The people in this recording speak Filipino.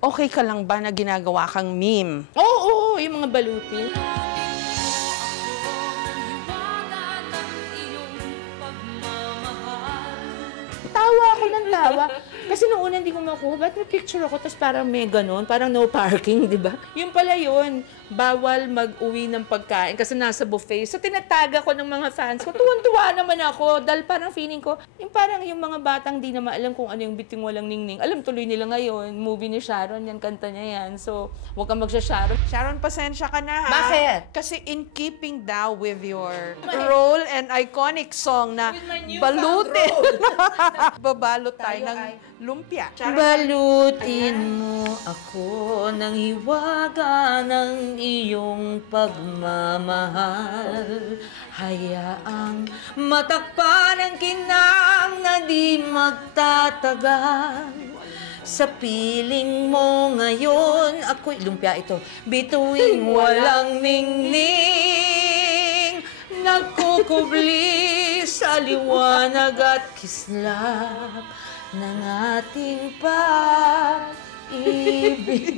Okay ka lang ba na ginagawa kang meme? Oo, yung mga balutin. Tawa ako ng tawa. Kasi noong una hindi ko makuha, ba't may picture ako, tapos parang may ganun, parang no parking, di ba? Yung pala yun, bawal mag-uwi ng pagkain kasi nasa buffet. So tinataga ko ng mga fans ko, tuwan-tuwa naman ako, dahil parang feeling ko, yung mga batang di naman alam kung ano yung Bituing Walang Ningning. Alam tuloy nila ngayon, movie ni Sharon, yan, kanta niya yan. So, huwag kang magsha-Sharon. Sharon, pasensya ka na ha. Bakit? Kasi in keeping daw with your role and iconic song na balutin. Babalot tayo ng lumpia. Balutin mo ako ng hiwaga ng iyong pagmamahal. Hayaang matakpan ang kinang na di magtatagal. Sa piling mo ngayon, ako'y lumpia ito, bituing walang ningning. Nagkukubli sa liwanag at kislap ng ating pag-ibig.